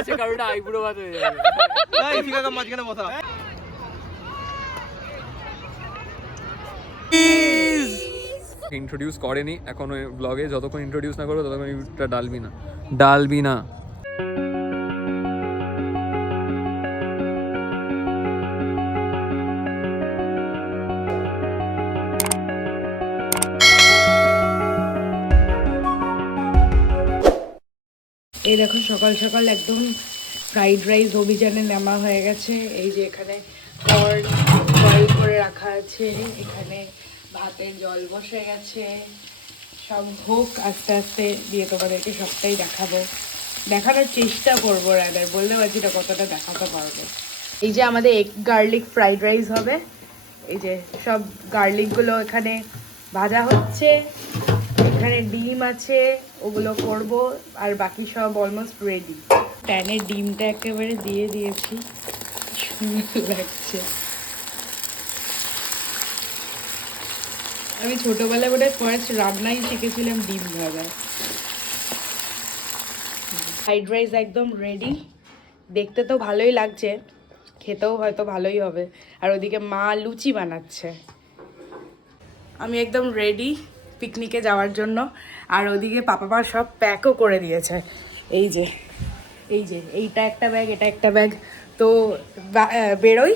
আছে কারণ আইবুড়ো ভাত হয়ে যাবে। এই ঠিক আছে মাঝখানে বসা। ইন্ট্রোডিউস করেনি এখনো ব্লগে, যতক্ষণ ইন্ট্রোডিউস না করবো ততক্ষণ ইউটা ডালবি না। এই দেখো সকাল সকাল একদম ফ্রাইড রাইস অভিযানে নামা হয়ে গেছে। এই যে এখানে কর্ন বয়েল করে রাখা আছে, এখানে ভাতের জল বসে গেছে, সব হোক আস্তে আস্তে দিয়ে তোমাদেরকে সবটাই দেখাবো, দেখানোর চেষ্টা করবো, রাদার বলতে পারছি না কতটা দেখাতে পারবো। এই যে আমাদের এগ গার্লিক ফ্রাইড রাইস হবে, এই যে সব গার্লিকগুলো এখানে ভাজা হচ্ছে, এখানে ডিম আছে ওগুলো করব, আর বাকি সব অলমোস্ট রেডি। প্যানে ডিমটা একেবারে দিয়ে দিয়েছি, সুন্দর লাগছে। আমি ছোটবেলায় বোধহয় ফার্স্ট রান্নাই শিখেছিলাম ডিম ভাজা। ফ্রাইড রাইস একদম রেডি, দেখতে তো ভালোই লাগছে, খেতেও হয়তো ভালোই হবে। আর ওদিকে মা লুচি বানাচ্ছে। আমি একদম রেডি পিকনিকে যাওয়ার জন্য, আর ওদিকে পাপা মা সব প্যাকও করে দিয়েছে। এই যে এইটা একটা ব্যাগ, এটা একটা ব্যাগ, তো বেরোই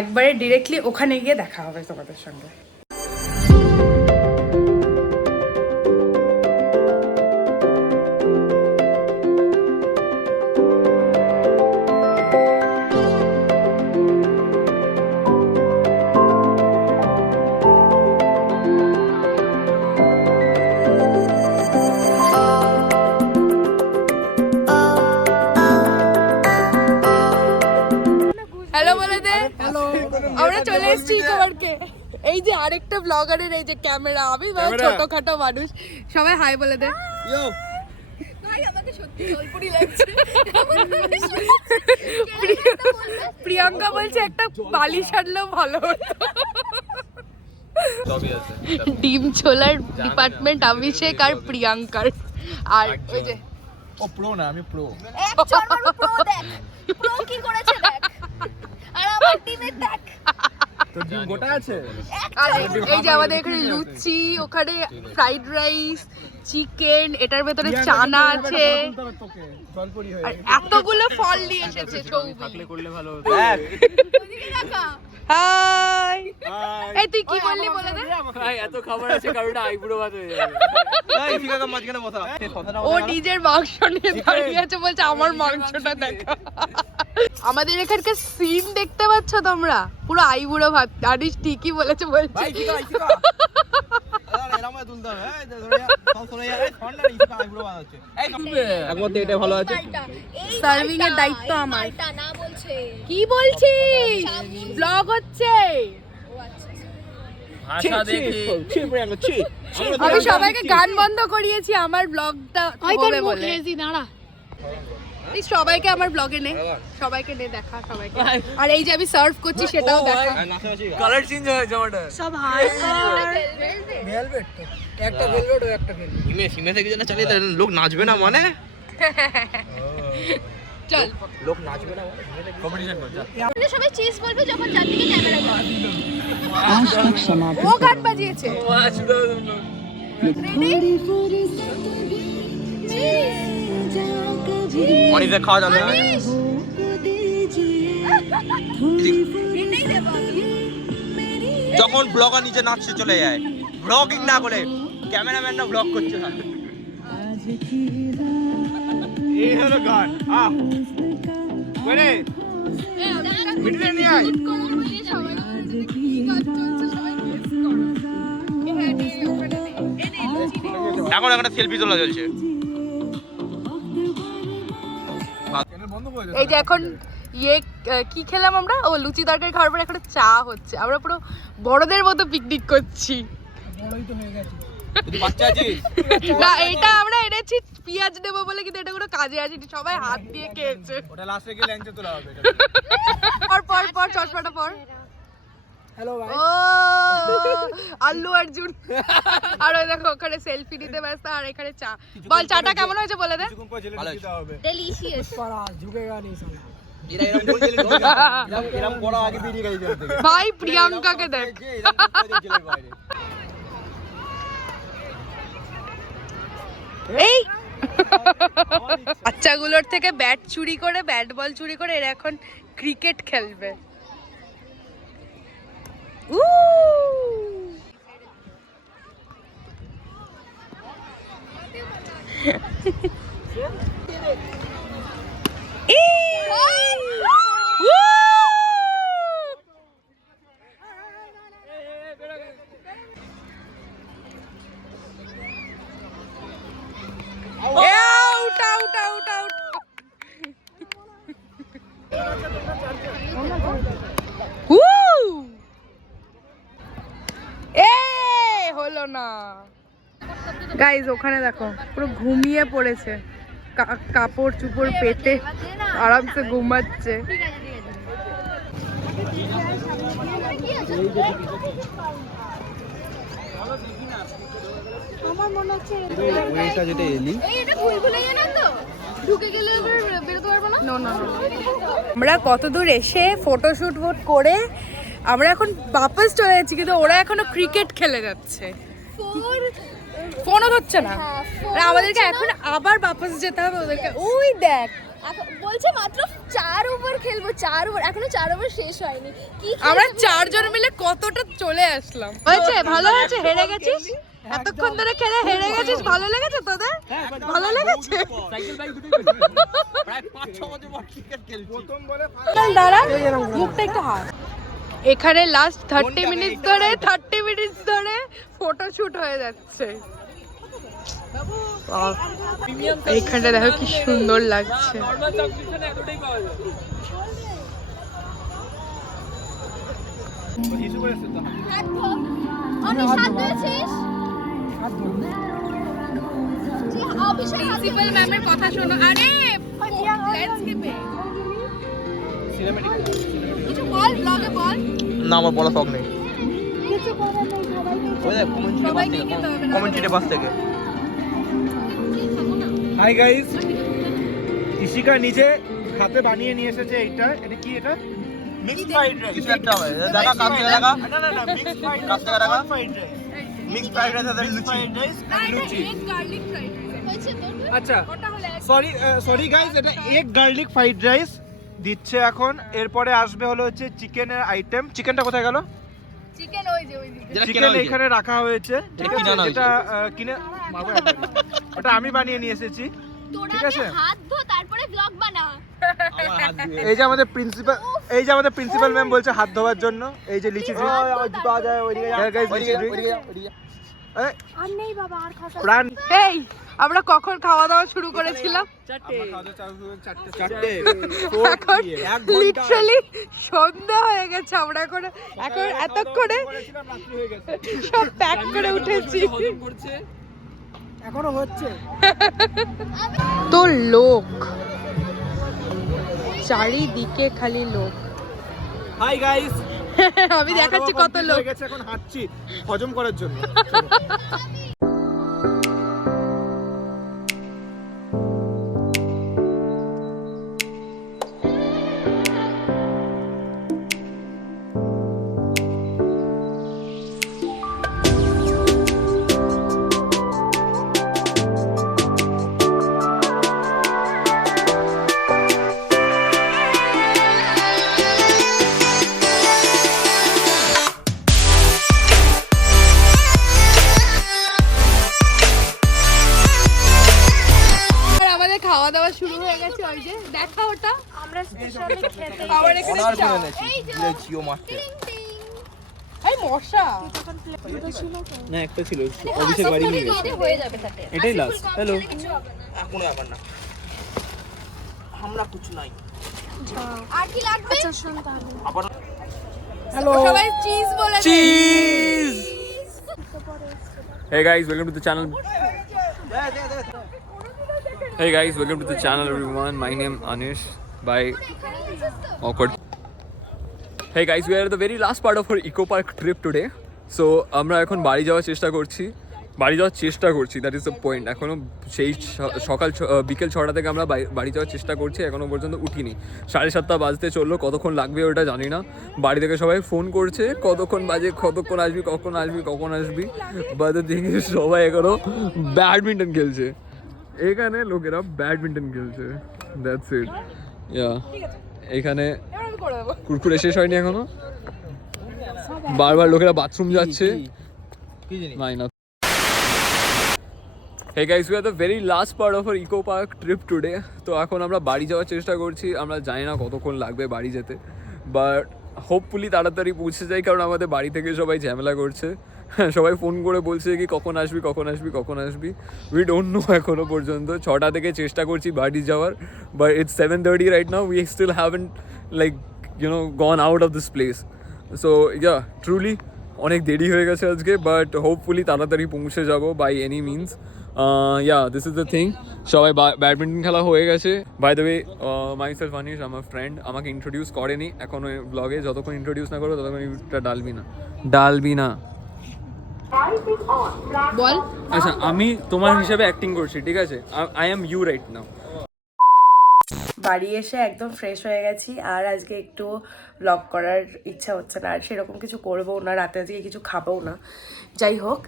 একবারে ডিরেক্টলি ওখানে গিয়ে দেখা হবে তোমাদের সঙ্গে। হ্যালো বলে দে। আমরা চলে এসেছি ইকোপার্কে। এই যে আরেকটা ব্লগারের এই যে ক্যামেরা, আমি ছোটখাটো মানুষ, সবাই হাই বলে দে। ভাই আমাকে সত্যি জলপুরি লাগছে। প্রিয়াঙ্কা বলছে একটা বালিশ আনলেও ভালো হতো। ডিম ছোলার ডিপার্টমেন্ট অভিষেক আর প্রিয়াঙ্কার, আর ওই যে ও প্রো না, আমি প্রো। এক চরমানো প্রো দেখ, প্রো কি করেছে দেখ, আর আমার টিমে দেখ তো ডিম গোটা আছে। এই যে আমাদের এখানে লুচি, ওখানে ফ্রাইড রাইস, চিকেন, এটার ভেতরে চানা আছে, আর এতগুলো ফল নিয়ে এসেছে। থাকলে করলে ভালো হতো। হাই, এই তুই কি বললি বলে দে। ভাই এত খাবার আছে কারণ আইবুড়ো ভাত হয়ে যাবে। এই ঠিক আছে মাঝখানে বসা। ও নিজের মাংস নিয়ে দাঁড়িয়ে আছে, বলছে আমার মাংসটা দেখা। আমাদের এখানকার সিন দেখতে পাচ্ছ তোমরা, পুরো আইবুড়ো ভাত। আনিস ঠিকই বলেছে, বলছে ভাই ঠিক আছে আরে এরামে তুলতে হবে। এই ধরে সব চলে যায়, এই ফন্ডা ইসকা আইব্রো বানাচ্ছে। এই একবার এটা ভালো আছে। সার্ভিং এর দায়িত্ব আমার। এটা না বলছে কি বলছিস? ব্লগ হচ্ছে। ভাষা দেখি আমি সবাইকে গান বন্ধ করিয়েছি আমার ব্লগটা হবে বলে। এই সবাইকে আমার ব্লগে নে, সবাইকে নে দেখা, সবাইকে। আর এই যে আমি সার্ভ করছি সেটাও দেখা। কালার চেঞ্জ হয়ে জামাটা সব হাই ভেলভেট তো একটা ভেলভেট ও একটা ভেলভেট। সিমে থেকে যেন চালিয়ে দেন, লোক নাচবে না মানে। চল লোক নাচবে না মানে কম্পিটিশন কর যা। আপনি সবাই চিজ বলবে যখন চারদিকে ক্যামেরা ঘোরাবে। ও গান বাজিয়েছে। অনিতে খাওয়া যাবে না। যখন ব্লগার নিচে নাচছে চলে যায়, ব্লগিং না করে ক্যামেরাম্যান না ব্লগ করছে না। এই হলো গান। বলে মিডিলে নিয়ে আয়। এখন একটা সেলফি তোলা চলছে। এই যে এখন কি খেলাম আমরা, ও লুচি তরকারি খাওয়ার পর এখন চা হচ্ছে। আমরা পুরো বড়দের মতো পিকনিক করছি। না এটা আমরা এনেছি পেঁয়াজ দেবো বলে, কিন্তু এটা কোনো কাজে আসেনি, সবাই হাত দিয়ে খেয়েছে। ওটা লাস্টে গিয়ে ল্যাংচা তোলা হবে। পর চশমাটা পর। ও আল্লু অর্জুন। আর ওই দেখো ওখানে সেলফি নিতে ব্যস্ত, আর এখানে চা। বল চাটা কেমন হয়েছে বলে দে। ডেলিশিয়াস। এরকম করা আগে বেরিয়ে গেছে জেল থেকে। ভাই প্রিয়াঙ্কাকে দেখ। এই বাচ্চাগুলোর থেকে ব্যাট চুরি করে, ব্যাট বল চুরি করে এরা এখন ক্রিকেট খেলবে। Out, out, out, out. Woo! হলো না গাইজ। ওখানে দেখো পুরো ঘুমিয়ে পড়েছে, কাপড় চুপড় পেতে আরামসে ঘুমাচ্ছে। আমার মনে হচ্ছে ওইটা যেটা এলি এটা ভুলভুলাইয়া না তো, ঢুকে গেলে এবার বেরোতে পারবো না। আমরা কত দূর এসে ফটোশুট করে আমরা এখন বাপস চলে যাচ্ছি, কিন্তু ওরা এখনো ক্রিকেট খেলে যাচ্ছে। ফোনও ধরছে না। আর আমাদেরকে এখন আবার বাপস যেতে হবে ওদেরকে। ওই দেখ বলছে মাত্র 4 ওভার খেলবো, 4 ওভার, এখনো 4 ওভার শেষ হয়নি। কি আমরা 4 জন মিলে কতটা চলে আসলাম। হয়েছে, ভালো হয়েছে। হেরে গেছিস এতক্ষণ ধরে খেলে, হেরে গেছিস। ভালো লেগেছে তোদের? ভালো লেগেছে? প্রায় 5-6 বছর পর ক্রিকেট খেলছি। প্রথম বলে দাঁড়া, মুখটা একটু হাত। এখানে লাস্ট 30 মিনিট ধরে ফটোশুট হয়ে যাচ্ছে। এইখানটা দেখো কি সুন্দর লাগছে। আমি হাত ধরেছিস? জি অভিষেক প্রিন্সিপাল ম্যামের কথা শোনো। আরে ল্যান্ডস্কেপে কিছু বল, ব্লগে বল। না আমার বলা শখ নেই। কিছু করার নেই, ওই দেখ সবাইকে খেতে হবে না। কমেন্ট্রিতে বাস থেকে। হাই গাইস, ইশিকা নিজে হাতে বানিয়ে নিয়ে এসেছে এইটা। এটা কি? এটা মিক্স ফ্রাইড রাইস। কিছু একটা হবে দাদা, কাপ থেকে লাগা। না মিক্স ফ্রাইড রাইস, কাপ থেকে লাগা। Fried rice, mix fried rice আর লুচি। লুচি গার্লিক ফ্রাইড রাইস হয়েছে তোর? আচ্ছা, সরি গাইস, এটা এগ গার্লিক ফ্রাইড রাইস দিচ্ছে এখন। এরপরে আসবে হলো হচ্ছে চিকেনের আইটেম। চিকেনটা কোথায় গেল? চিকেন ওই যে ওইদিকে। চিকেন এখানে রাখা হয়েছে, ঠিক আছে? যেটা কিনে ওটা আমি বানিয়ে নিয়ে এসেছি, তোরা ঠিক আছে? আগে হাত ধো, তারপরে ব্লগ বানা। এই যে আমাদের প্রিন্সিপাল ম্যাম বলছে হাত ধোয়ার জন্য। এই যে লিচি আর নেই বাবা, আর খাসা। প্রাণ। এই আমরা কখন খাওয়া দাওয়া শুরু করেছিলাম? 4টে। এখন লিটারালি সন্ধ্যা হয়ে গেছে। আমরা এখন এতক্ষণে সব প্যাক করে উঠেছি। এখনো হচ্ছে তো লোক চারিদিকে, খালি লোক। হাই গাইস, আমি দেখাচ্ছি কত লোক। এখন হাঁটছি হজম করার জন্য। খাওয়া দাওয়া শুরু হয়ে গেছে। ওই যে দেখা ওটা আমরা স্পেশালি খেতে আবার এখানে চা। এই যে জিও মারতে। টিং টিং। এই মশা না একটা ছিল, অভিষেক বাড়ি নিয়ে গেছে। এটা হয়ে যাবে তাতে। এটাই লাস্ট। হ্যালো, কোনো ব্যাপার না, আমরা কিছু নাই। আর কি লাগবে? আচ্ছা শুন তাহলে। আবার হ্যালো, সবাই চিজ বলে দে। Cheese! Hey guys, welcome to the channel. Hey guys, welcome to the channel everyone. My name Anish by Awkward. Hey guys, we are at the very last part of our Eco Park trip today. So আমরা এখন বাড়ি যাওয়ার চেষ্টা করছি, that is the point. এখনও সেই বিকেল 6টা থেকে আমরা বাড়ি যাওয়ার চেষ্টা করছি, এখনও পর্যন্ত উঠিনি। 7:30 বাজতে চললো, কতক্ষণ লাগবে ওটা জানি না। বাড়ি থেকে সবাই ফোন করছে কতক্ষণ বাজে, কখন আসবি। বাট দ্য থিং ইজ সবাই এখনও ব্যাডমিন্টন খেলছে, এখানে লোকেরা ব্যাডমিন্টন খেলছে, দ্যাটস ইট। ইয়া, এখানে কুরকুরে শেষ হয়নি এখনো, বারবার লোকেরা বাথরুম যাচ্ছে। Hey guys, we are the very last part of our Eco Park trip today. তো এখন আমরা বাড়ি যাওয়ার চেষ্টা করছি, আমরা জানি না কতক্ষণ লাগবে বাড়ি যেতে, বাট হোপফুলি তাড়াতাড়ি পৌঁছে যাই, কারণ আমাদের বাড়ি থেকে সবাই ঝামেলা করছে, সবাই ফোন করে বলছে কি কখন আসবি। উই ডোন্ট নো এখনো পর্যন্ত। 6টা থেকে চেষ্টা করছি বাড়ি যাওয়ার, but it's 7:30 right now, we still haven't like gone out of this place. So yeah, truly অনেক দেরি হয়ে গেছে আজকে, বাট হোপফুলি তাড়াতাড়ি পৌঁছে যাবো by any means. This is the thing. সবাই ব্যাডমিন্টন খেলা হয়ে গেছে। By the way, myself Anish, আমার ফ্রেন্ড, আমাকে ইন্ট্রোডিউস করেনি এখনো ব্লগে, যতক্ষণ ইন্ট্রোডিউস না করবো ততক্ষণ ইউটা ডালবি না। বল। আচ্ছা, আমি তোমার হিসাবে অ্যাক্টিং করছি, ঠিক আছে? I am you right now. বাড়ি এসে একদম ফ্রেশ হয়ে গেছি, আর আজকে একটু ব্লগ করার ইচ্ছা হচ্ছে না, আর সেরকম কিছু করবো না, রাতে আজকে কিছু খাবো না। যাই হোক,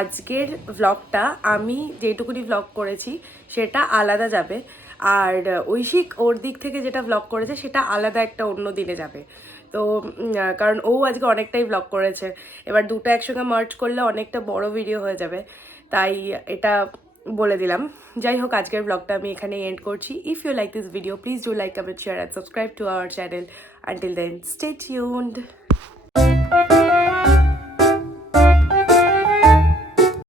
আজকের ব্লগটা আমি যেটুকুনি ব্লগ করেছি সেটা আলাদা যাবে, আর ঐশিক ওর দিক থেকে যেটা ব্লগ করেছে সেটা আলাদা একটা অন্য দিনে যাবে। তো কারণ ও আজকে অনেকটাই ব্লগ করেছে, এবার দুটো একসঙ্গে মার্চ করলে অনেকটা বড় ভিডিও হয়ে যাবে, তাই এটা বলে দিলাম। যাই হোক, আজকের ব্লগটা আমি এখানে এন্ড করছি। If you like this video, please do like, comment, share and subscribe to our channel. Until then, stay tuned.